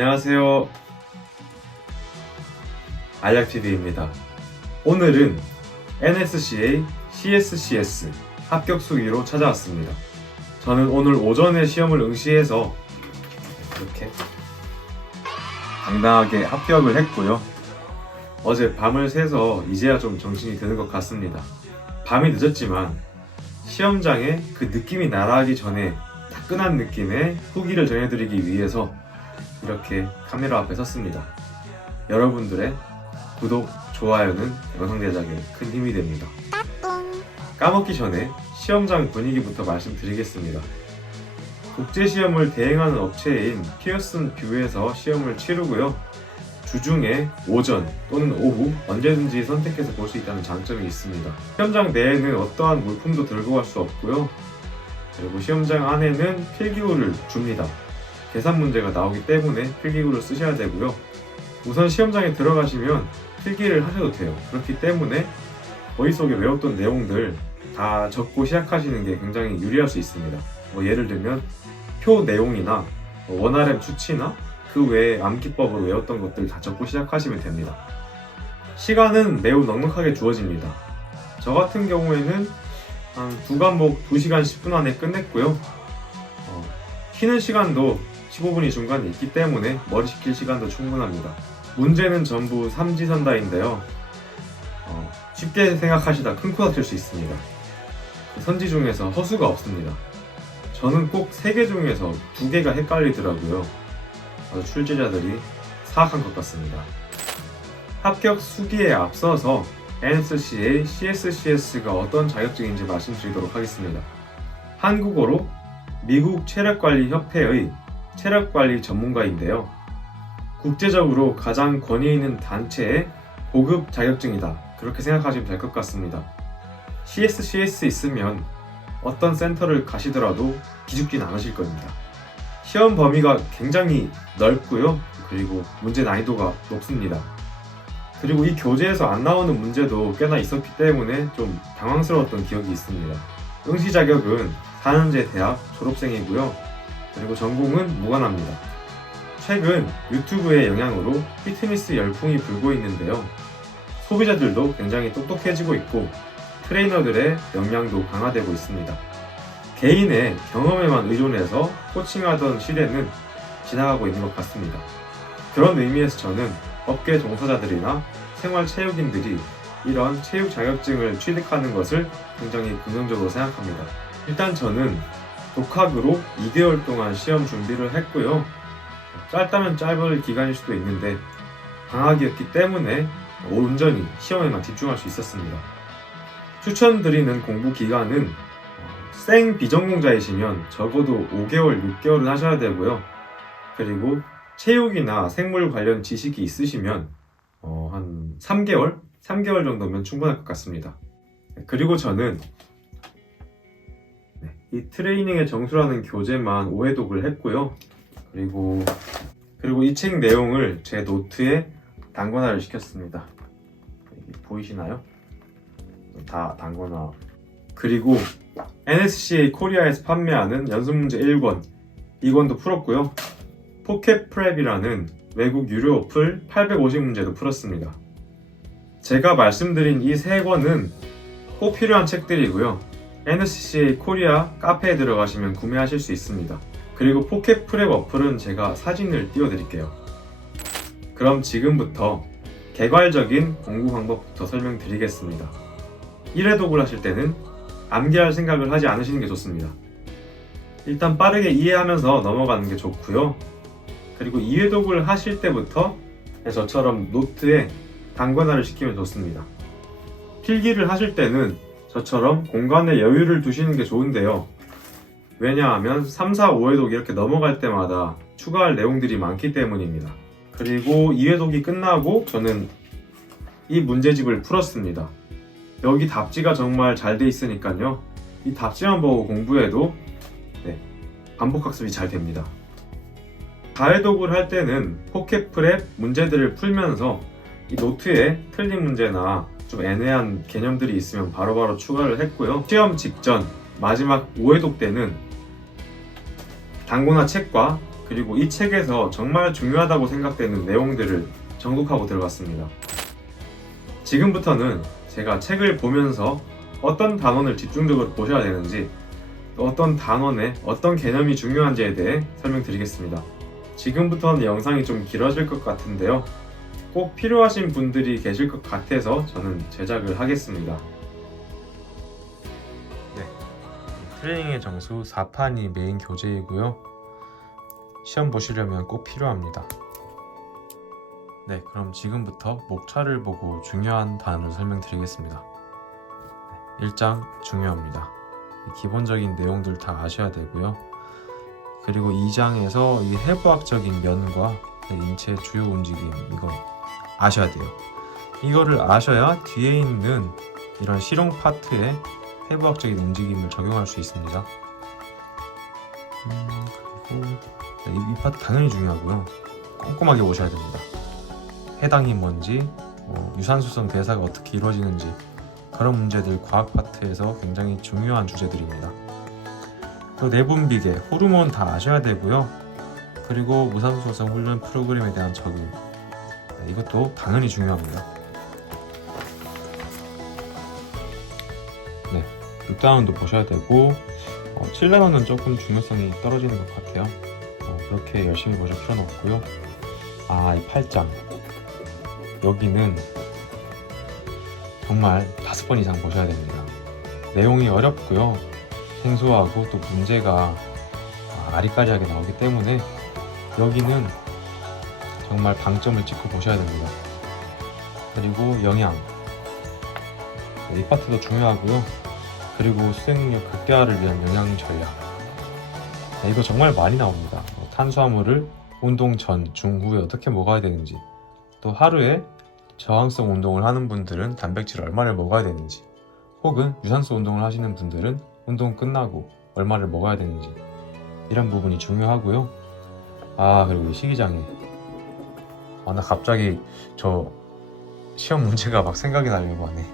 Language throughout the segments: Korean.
안녕하세요. 알약TV입니다. 오늘은 NSCA CSCS 합격 수기로 찾아왔습니다. 저는 오늘 오전에 시험을 응시해서 이렇게 당당하게 합격을 했고요. 어제 밤을 새서 이제야 좀 정신이 드는 것 같습니다. 밤이 늦었지만 시험장에 그 느낌이 날아가기 전에 따끈한 느낌의 후기를 전해드리기 위해서 이렇게 카메라 앞에 섰습니다. 여러분들의 구독, 좋아요는 영상 제작에 큰 힘이 됩니다. 까먹기 전에 시험장 분위기부터 말씀드리겠습니다. 국제시험을 대행하는 업체인 피어슨 뷰에서 시험을 치르고요. 주중에 오전 또는 오후 언제든지 선택해서 볼 수 있다는 장점이 있습니다. 시험장 내에는 어떠한 물품도 들고 갈 수 없고요. 그리고 시험장 안에는 필기구를 줍니다. 계산 문제가 나오기 때문에 필기구를 쓰셔야 되고요. 우선 시험장에 들어가시면 필기를 하셔도 돼요. 그렇기 때문에 머릿속에 외웠던 내용들 다 적고 시작하시는 게 굉장히 유리할 수 있습니다. 예를 들면 표 내용이나 원RM 수치나 그 외에 암기법으로 외웠던 것들 다 적고 시작하시면 됩니다. 시간은 매우 넉넉하게 주어집니다. 저 같은 경우에는 한 두 과목 2시간 10분 안에 끝냈고요. 쉬는 시간도 15분이 중간에 있기 때문에 머리 식힐 시간도 충분합니다. 문제는 전부 삼지선다인데요. 쉽게 생각하시다 큰 코 다칠 수 있습니다. 선지 중에서 허수가 없습니다. 저는 꼭 3개 중에서 2개가 헷갈리더라고요. 출제자들이 사악한 것 같습니다. 합격 수기에 앞서서 NSCA CSCS가 어떤 자격증인지 말씀드리도록 하겠습니다. 한국어로 미국 체력관리협회의 체력관리 전문가인데요. 국제적으로 가장 권위 있는 단체의 고급 자격증이다. 그렇게 생각하시면 될 것 같습니다. CSCS 있으면 어떤 센터를 가시더라도 기죽진 않으실 겁니다. 시험 범위가 굉장히 넓고요. 그리고 문제 난이도가 높습니다. 그리고 이 교재에서 안 나오는 문제도 꽤나 있었기 때문에 좀 당황스러웠던 기억이 있습니다. 응시 자격은 4년제 대학 졸업생이고요. 그리고 전공은 무관합니다. 최근 유튜브의 영향으로 피트니스 열풍이 불고 있는데요. 소비자들도 굉장히 똑똑해지고 있고 트레이너들의 역량도 강화되고 있습니다. 개인의 경험에만 의존해서 코칭하던 시대는 지나가고 있는 것 같습니다. 그런 의미에서 저는 업계 종사자들이나 생활체육인들이 이런 체육 자격증을 취득하는 것을 굉장히 긍정적으로 생각합니다. 일단 저는 독학으로 2개월 동안 시험 준비를 했고요. 짧다면 짧을 기간일 수도 있는데 방학이었기 때문에 온전히 시험에만 집중할 수 있었습니다. 추천드리는 공부 기간은 생 비전공자이시면 적어도 5개월, 6개월은 하셔야 되고요. 그리고 체육이나 생물 관련 지식이 있으시면 한 3개월 정도면 충분할 것 같습니다. 그리고 저는 이 트레이닝의 정수라는 교재만 5회독을 했고요. 그리고 이 책 내용을 제 노트에 단권화를 시켰습니다. 보이시나요? 다 단권화. 그리고 NSCA 코리아에서 판매하는 연습문제 1권, 2권도 풀었고요. 포켓프랩이라는 외국 유료 어플 850문제도 풀었습니다. 제가 말씀드린 이 3권은 꼭 필요한 책들이고요. NSCA 코리아 카페에 들어가시면 구매하실 수 있습니다. 그리고 포켓프랩 어플은 제가 사진을 띄워드릴게요. 그럼 지금부터 개괄적인 공부 방법부터 설명드리겠습니다. 1회독을 하실 때는 암기할 생각을 하지 않으시는 게 좋습니다. 일단 빠르게 이해하면서 넘어가는 게 좋고요. 그리고 2회독을 하실 때부터 저처럼 노트에 단권화를 시키면 좋습니다. 필기를 하실 때는 저처럼 공간에 여유를 두시는 게 좋은데요. 왜냐하면 3, 4, 5회독 이렇게 넘어갈 때마다 추가할 내용들이 많기 때문입니다. 그리고 2회독이 끝나고 저는 이 문제집을 풀었습니다. 여기 답지가 정말 잘 돼 있으니까요. 이 답지만 보고 공부해도 반복학습이 잘 됩니다. 4회독을 할 때는 포켓프랩 문제들을 풀면서 이 노트에 틀린 문제나 좀 애매한 개념들이 있으면 바로바로 추가를 했고요. 시험 직전 마지막 5회독 때는 단권화 책과 그리고 이 책에서 정말 중요하다고 생각되는 내용들을 정독하고 들어갔습니다. 지금부터는 제가 책을 보면서 어떤 단원을 집중적으로 보셔야 되는지, 또 어떤 단원에 어떤 개념이 중요한지에 대해 설명드리겠습니다. 지금부터는 영상이 좀 길어질 것 같은데요. 꼭 필요하신 분들이 계실 것 같아서 저는 제작을 하겠습니다. 네, 트레이닝의 정수 4판이 메인 교재이고요. 시험 보시려면 꼭 필요합니다. 네, 그럼 지금부터 목차를 보고 중요한 단어를 설명드리겠습니다. 1장 중요합니다. 기본적인 내용들 다 아셔야 되고요. 그리고 2장에서 이 해부학적인 면과 인체의 주요 움직임, 이거 아셔야 돼요. 이거를 아셔야 뒤에 있는 이런 실용 파트에 해부학적인 움직임을 적용할 수 있습니다. 그리고 이 파트 당연히 중요하고요. 꼼꼼하게 보셔야 됩니다. 해당이 뭔지, 유산소성 대사가 어떻게 이루어지는지, 그런 문제들 과학 파트에서 굉장히 중요한 주제들입니다. 또 내분비계, 호르몬 다 아셔야 되고요. 그리고 무산소성 훈련 프로그램에 대한 적용, 이것도 당연히 중요합니다. 네, 6단원도 보셔야 되고 7단원은 조금 중요성이 떨어지는 것 같아요. 그렇게 열심히 보실 필요는 없고요. 이 8장, 여기는 정말 5번 이상 보셔야 됩니다. 내용이 어렵고요. 생소하고 또 문제가 아리까리하게 나오기 때문에 여기는 정말 방점을 찍고 보셔야 됩니다. 그리고 영양, 이 파트도 중요하고요. 그리고 수행력 극대화를 위한 영양 전략, 이거 정말 많이 나옵니다. 탄수화물을 운동 전, 중, 후에 어떻게 먹어야 되는지, 또 하루에 저항성 운동을 하는 분들은 단백질을 얼마를 먹어야 되는지, 혹은 유산소 운동을 하시는 분들은 운동 끝나고 얼마를 먹어야 되는지, 이런 부분이 중요하고요. 그리고 식이장애, 나 갑자기 저 시험 문제가 막 생각이 나려고 하네.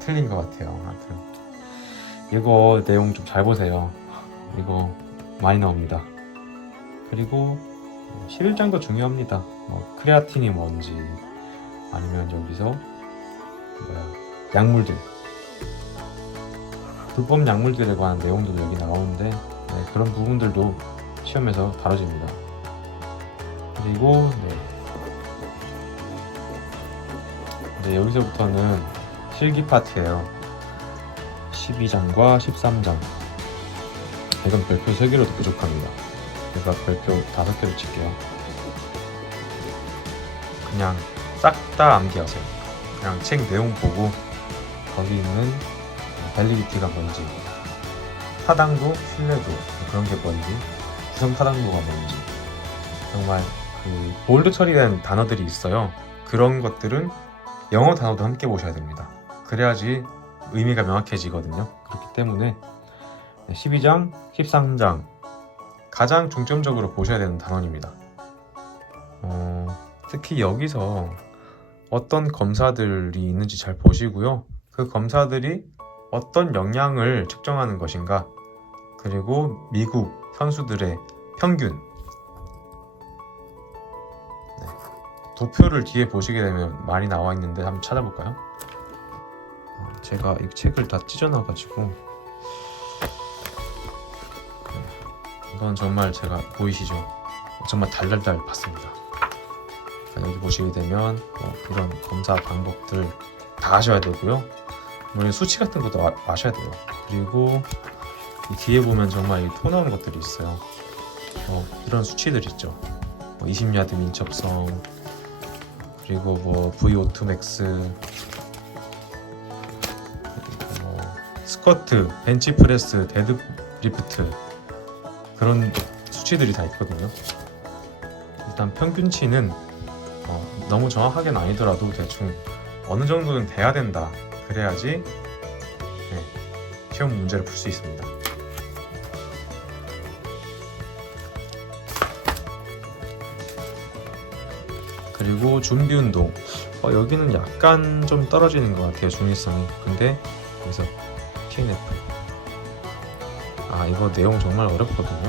틀린 것 같아요. 하여튼 이거 내용 좀 잘 보세요. 이거 많이 나옵니다. 그리고 11장도 중요합니다. 크레아틴이 뭔지, 아니면 여기서 약물들, 불법 약물들에 관한 내용도 여기 나오는데 그런 부분들도 시험에서 다뤄집니다. 그리고 이제 여기서부터는 실기 파트예요. 12장과 13장, 이건 별표 3개로도 부족합니다. 제가 별표 5개로 칠게요. 그냥 싹 다 암기하세요. 그냥 책 내용 보고 거기 있는 밸리디티가 뭔지, 타당도, 신뢰도, 그런 게 뭔지, 구성 타당도가 뭔지, 정말 그 볼드 처리된 단어들이 있어요. 그런 것들은 영어 단어도 함께 보셔야 됩니다. 그래야지 의미가 명확해지거든요. 그렇기 때문에 12장, 13장 가장 중점적으로 보셔야 되는 단원입니다. 특히 여기서 어떤 검사들이 있는지 잘 보시고요. 그 검사들이 어떤 역량을 측정하는 것인가, 그리고 미국 선수들의 평균, 도표를 뒤에 보시게 되면 많이 나와 있는데 한번 찾아볼까요? 제가 이 책을 다 찢어놔가지고, 이건 정말 제가 보이시죠? 정말 달달달 봤습니다. 여기 보시게 되면 이런 검사 방법들 다 아셔야 되고요. 물론 수치 같은 것도 아셔야 돼요. 그리고 이 뒤에 보면 정말 토 나오는 것들이 있어요. 이런 수치들 있죠. 20야드 민첩성, 그리고 VO2 맥스, 스쿼트, 벤치프레스, 데드리프트, 그런 수치들이 다 있거든요. 일단 평균치는 너무 정확하게는 아니더라도 대충 어느 정도는 돼야 된다. 그래야지 시험 문제를 풀 수 있습니다. 그리고 준비 운동, 여기는 약간 좀 떨어지는 것 같아요, 중요성이. 근데 여기서 TNF, 이거 내용 정말 어렵거든요.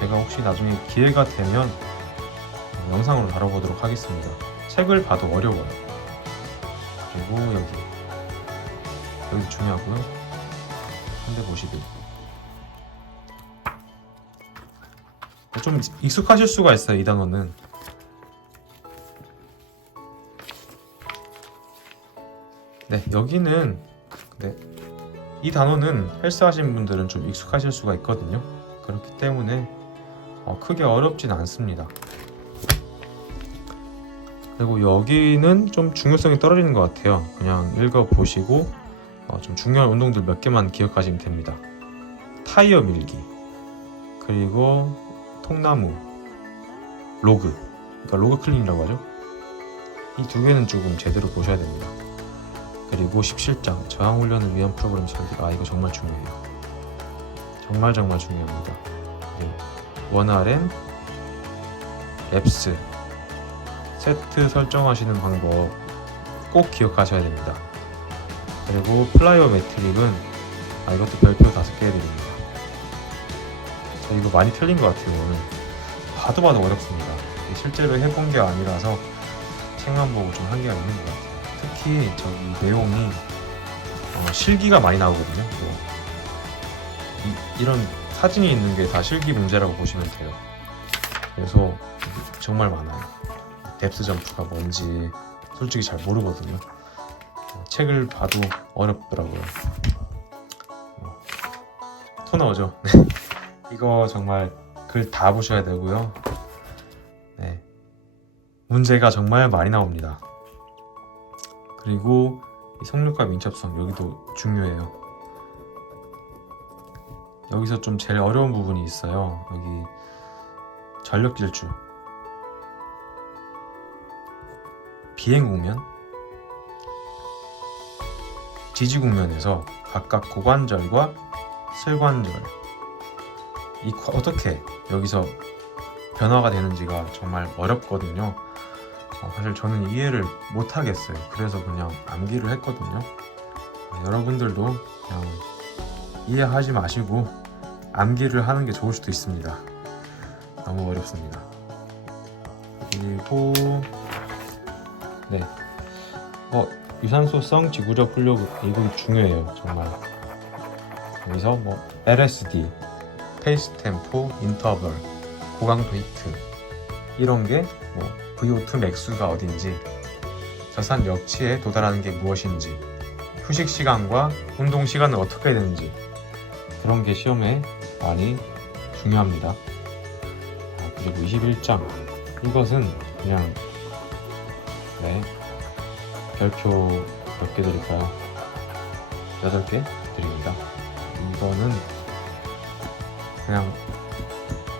제가 혹시 나중에 기회가 되면 영상으로 다뤄보도록 하겠습니다. 책을 봐도 어려워요. 그리고 여기도 중요하고요. 현대모시비. 좀 익숙하실 수가 있어요, 이 단어는. 네, 여기는 이 단어는 헬스 하시는 분들은 좀 익숙하실 수가 있거든요. 그렇기 때문에 크게 어렵진 않습니다. 그리고 여기는 좀 중요성이 떨어지는 것 같아요. 그냥 읽어보시고 좀 중요한 운동들 몇 개만 기억하시면 됩니다. 타이어 밀기, 그리고 통나무, 로그, 그러니까 로그 클린이라고 하죠. 이 두 개는 조금 제대로 보셔야 됩니다. 그리고 17장 저항 훈련을 위한 프로그램 설계. 이거 정말 중요해요. 정말 중요합니다. 원RM, 랩스, 세트 설정하시는 방법 꼭 기억하셔야 됩니다. 그리고 플라이어 매트릭은 이것도 별표 5개 해드립니다. 저 이거 많이 틀린 것 같아요. 오늘 봐도 어렵습니다. 실제로 해본 게 아니라서 책만 보고 좀 한계가 있는 것 같아요. 특히 저기 내용이 실기가 많이 나오거든요. 이런 사진이 있는 게 다 실기 문제라고 보시면 돼요. 그래서 정말 많아요. 뎁스 점프가 뭔지 솔직히 잘 모르거든요. 책을 봐도 어렵더라고요. 토 나오죠? 이거 정말 글 다 보셔야 되고요. 네, 문제가 정말 많이 나옵니다. 그리고 이 속력과 민첩성, 여기도 중요해요. 여기서 좀 제일 어려운 부분이 있어요. 여기 전력 질주, 비행 국면, 지지 국면에서 각각 고관절과 슬관절, 어떻게 여기서 변화가 되는지가 정말 어렵거든요. 사실 저는 이해를 못 하겠어요. 그래서 그냥 암기를 했거든요. 여러분들도 그냥 이해하지 마시고 암기를 하는 게 좋을 수도 있습니다. 너무 어렵습니다. 그리고 유산소성 지구력 훈련, 이거 중요해요. 정말. 여기서 LSD, 페이스 템포, 인터벌, 고강도 히트, 이런 게 VO2 맥스가 어딘지, 저산 역치에 도달하는 게 무엇인지, 휴식 시간과 운동 시간을 어떻게 해야 되는지, 그런 게 시험에 많이 중요합니다. 그리고 21장, 이것은 그냥 별표 몇 개 드릴까요? 8개 드립니다. 이거는 그냥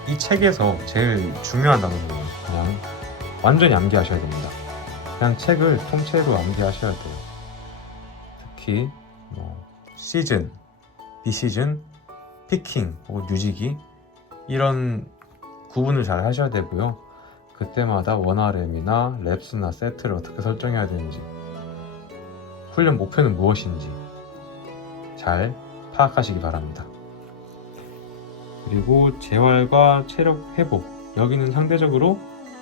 이 책에서 제일 중요한 단어예요. 그냥 완전히 암기하셔야 됩니다. 그냥 책을 통째로 암기하셔야 돼요. 특히 시즌, 비시즌, 피킹 혹은 유지기, 이런 구분을 잘 하셔야 되고요. 그때마다 원RM이나 랩스나 세트를 어떻게 설정해야 되는지, 훈련 목표는 무엇인지 잘 파악하시기 바랍니다. 그리고 재활과 체력 회복, 여기는 상대적으로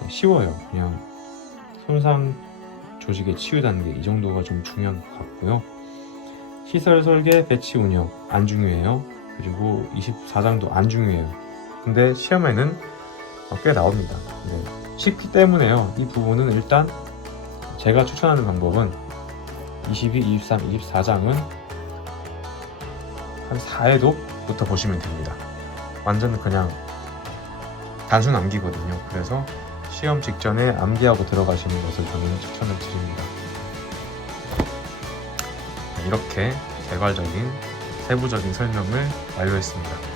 쉬워요. 그냥 손상 조직의 치유 단계, 이 정도가 좀 중요한 것 같고요. 시설 설계, 배치 운영 안 중요해요. 그리고 24장도 안 중요해요. 근데 시험에는 꽤 나옵니다. 쉽기 때문에요. 이 부분은 일단 제가 추천하는 방법은 22, 23, 24장은 한 4회독부터 보시면 됩니다. 완전 그냥 단순 암기거든요. 그래서 시험 직전에 암기하고 들어가시는 것을 저는 추천을 드립니다. 이렇게 개괄적인 세부적인 설명을 완료했습니다.